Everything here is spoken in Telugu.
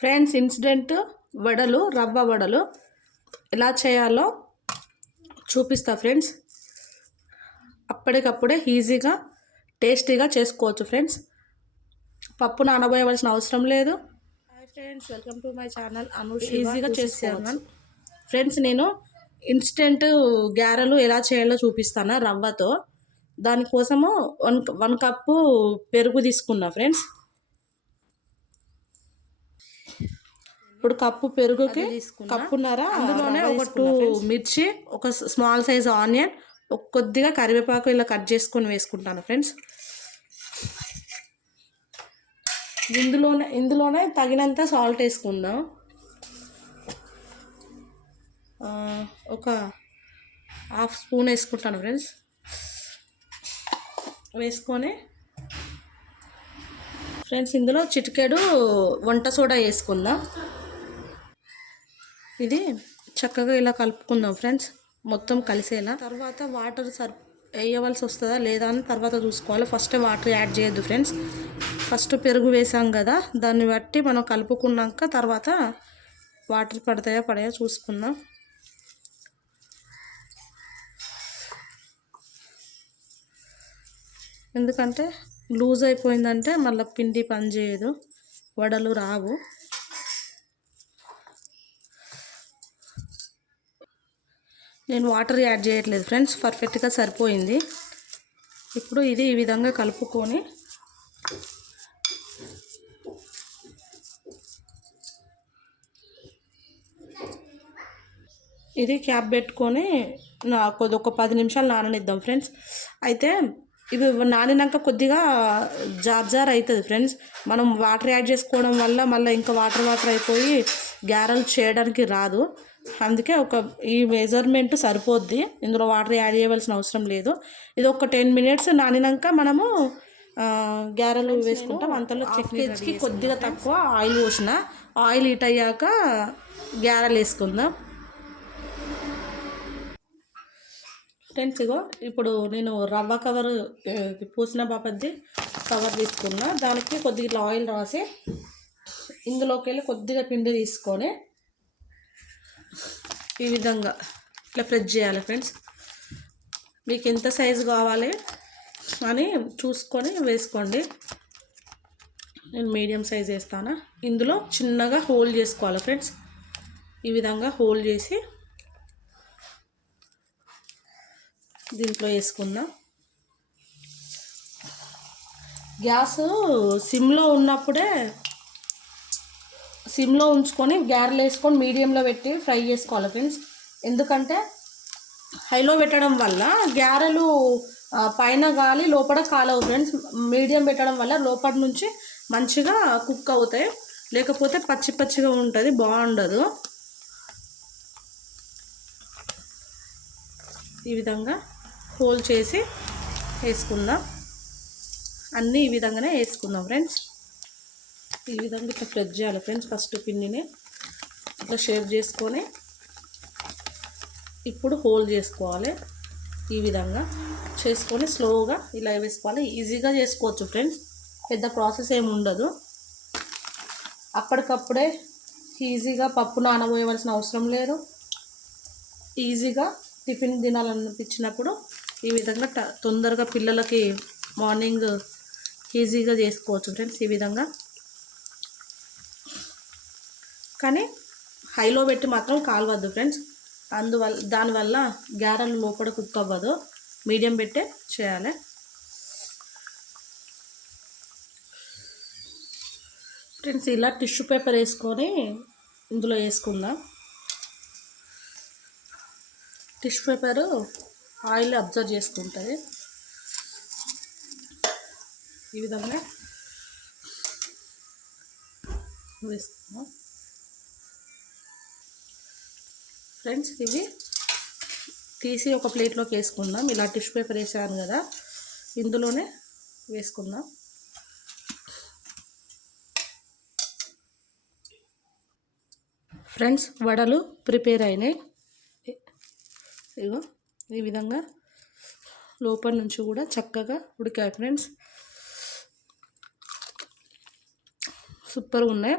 ఫ్రెండ్స్ ఇన్సిడెంట్ వడలు రవ్వ వడలు ఎలా చేయాలో చూపిస్తా ఫ్రెండ్స్. అప్పటికప్పుడే ఈజీగా టేస్టీగా చేసుకోవచ్చు ఫ్రెండ్స్. పప్పు నానబోయవలసిన అవసరం లేదు. Hi friends welcome to my channel అను ఈజీగా చేసుకోవచ్చు ఫ్రెండ్స్ నేను ఇన్స్టెంట్ గారెలు ఎలా చేయాలో చూపిస్తాను రవ్వతో. దానికోసము వన్ వన్ కప్పు పెరుగు తీసుకున్నా ఫ్రెండ్స్. ఇప్పుడు కప్పు పెరుగుకి కప్పున్నర అందులోనే ఒక టూ మిర్చి ఒక స్మాల్ సైజ్ ఆనియన్ కొద్దిగా కరివేపాకు ఇలా కట్ చేసుకొని వేసుకుంటాను ఫ్రెండ్స్ ఇందులోనే ఇందులోనే తగినంత సాల్ట్ వేసుకుందాం. ఒక హాఫ్ స్పూన్ వేసుకుంటాను ఫ్రెండ్స్ వేసుకొని ఫ్రెండ్స్ ఇందులో చిటికెడు వంట సోడా వేసుకుందాం. ఇది చక్కగా ఇలా కలుపుకుందాం ఫ్రెండ్స్. మొత్తం కలిసేలా. తర్వాత వాటర్ సర్ వేయవలసి వస్తుందా లేదా అని తర్వాత చూసుకోవాలి. ఫస్ట్ వాటర్ యాడ్ చేయొద్దు ఫ్రెండ్స్. ఫస్ట్ పెరుగు వేసాం కదా దాన్ని బట్టి మనం కలుపుకున్నాక తర్వాత వాటర్ పడతాయా పడాయా చూసుకుందాం. ఎందుకంటే లూజ్ అయిపోయిందంటే మళ్ళీ పిండి పని చేయదు వడలు రావు. నేను వాటర్ యాడ్ చేయట్లేదు ఫ్రెండ్స్ పర్ఫెక్ట్గా సరిపోయింది. ఇప్పుడు ఇది ఈ విధంగా కలుపుకొని ఇది క్యాప్ పెట్టుకొని నా కొద్ది ఒక పది నిమిషాలు నాననిద్దాం ఫ్రెండ్స్. అయితే ఇవి నానినాక కొద్దిగా జార్ జార్ అవుతుంది ఫ్రెండ్స్. మనం వాటర్ యాడ్ చేసుకోవడం వల్ల మళ్ళీ ఇంకా వాటర్ వాటర్ అయిపోయి గ్యారల్ చేయడానికి రాదు. అందుకే ఒక ఈ మెజర్మెంట్ సరిపోద్ది. ఇందులో వాటర్ యాడ్ చేయవలసిన అవసరం లేదు. ఇది ఒక టెన్ మినిట్స్ నానినాక మనము ఆ, గారెలు వేసుకుంటాం. అంతలో హాఫ్ కేజీకి కొద్దిగా తక్కువ ఆయిల్ పోసిన. ఆయిల్ హీట్ అయ్యాక గారెలు వేసుకుందాం. ఫ్రెండ్స్ ఇగో ఇప్పుడు నేను రవ్వ కవర్ పూసిన బాపద్ది కవర్ తీసుకున్నా. దానికి కొద్దిగా ఆయిల్ రాసి ఇందులోకి వెళ్ళి కొద్దిగా పిండి తీసుకొని ఈ విధంగా ఇట్లా ఫ్రెష్ చేయాలి ఫ్రెండ్స్. మీకు ఎంత సైజు కావాలి అని చూసుకొని వేసుకోండి. నేను మీడియం సైజ్ వేస్తాను? ఇందులో చిన్నగా హోల్డ్ చేసుకోవాలి ఫ్రెండ్స్. ఈ విధంగా హోల్డ్ చేసి దీంట్లో వేసుకుందాం. గ్యాస్ సిమ్లో ఉన్నప్పుడే సిమ్లో ఉంచుకొని గ్యారెలు వేసుకొని మీడియంలో పెట్టి ఫ్రై చేసుకోవాలి ఫ్రెండ్స్. ఎందుకంటే హైలో పెట్టడం వల్ల గ్యారెలు పైన గాలి లోపల కాలవు ఫ్రెండ్స్. మీడియం పెట్టడం వల్ల లోపల నుంచి మంచిగా కుక్ అవుతాయి. లేకపోతే పచ్చి పచ్చిగా ఉంటుంది బాగుండదు. ఈ విధంగా హోల్ చేసి వేసుకుందాం. అన్నీ ఈ విధంగానే వేసుకుందాం ఫ్రెండ్స్. ఈ విధంగా ఇట్లా ఫ్రెడ్ చేయాలి ఫ్రెండ్స్ ఫస్ట్ పిండిని ఇట్లా షేర్ చేసుకొని ఇప్పుడు హోల్ చేసుకోవాలి. ఈ విధంగా చేసుకొని స్లోగా ఇలా వేసుకోవాలి. ఈజీగా చేసుకోవచ్చు ఫ్రెండ్స్ పెద్ద ప్రాసెస్ ఏమి ఉండదు. అప్పటికప్పుడే ఈజీగా పప్పు నానబోయవలసిన అవసరం లేదు. ఈజీగా టిఫిన్ తినాలనిపించినప్పుడు ఈ విధంగా ట- తొందరగా పిల్లలకి మార్నింగ్ ఈజీగా చేసుకోవచ్చు ఫ్రెండ్స్ ఈ విధంగా కానీ హైలో పెట్టి మాత్రం కాలవద్దు ఫ్రెండ్స్. అందువల్ల దానివల్ల గారెలు లోపల కుక్ అవ్వదు. మీడియం పెట్టే చేయాలి. ఫ్రెండ్స్ ఇలా టిష్యూ పేపర్ వేసుకొని ఇందులో వేసుకుందాం. టిష్యూ పేపరు ఆయిల్ అబ్జర్వ్ చేసుకుంటుంది. ఈ విధంగా వేసుకుందాం. ఫ్రెండ్స్ ఇవి తీసి ఒక ప్లేట్లోకి వేసుకుందాం. ఇలా టిష్యూ పేపర్ వేసాను కదా ఇందులోనే వేసుకుందాం. ఫ్రెండ్స్ వడలు ప్రిపేర్ అయినాయి. ఇగో ఈ విధంగా లోపల నుంచి కూడా చక్కగా ఉడికాయి ఫ్రెండ్స్. సూపర్గా ఉన్నాయి.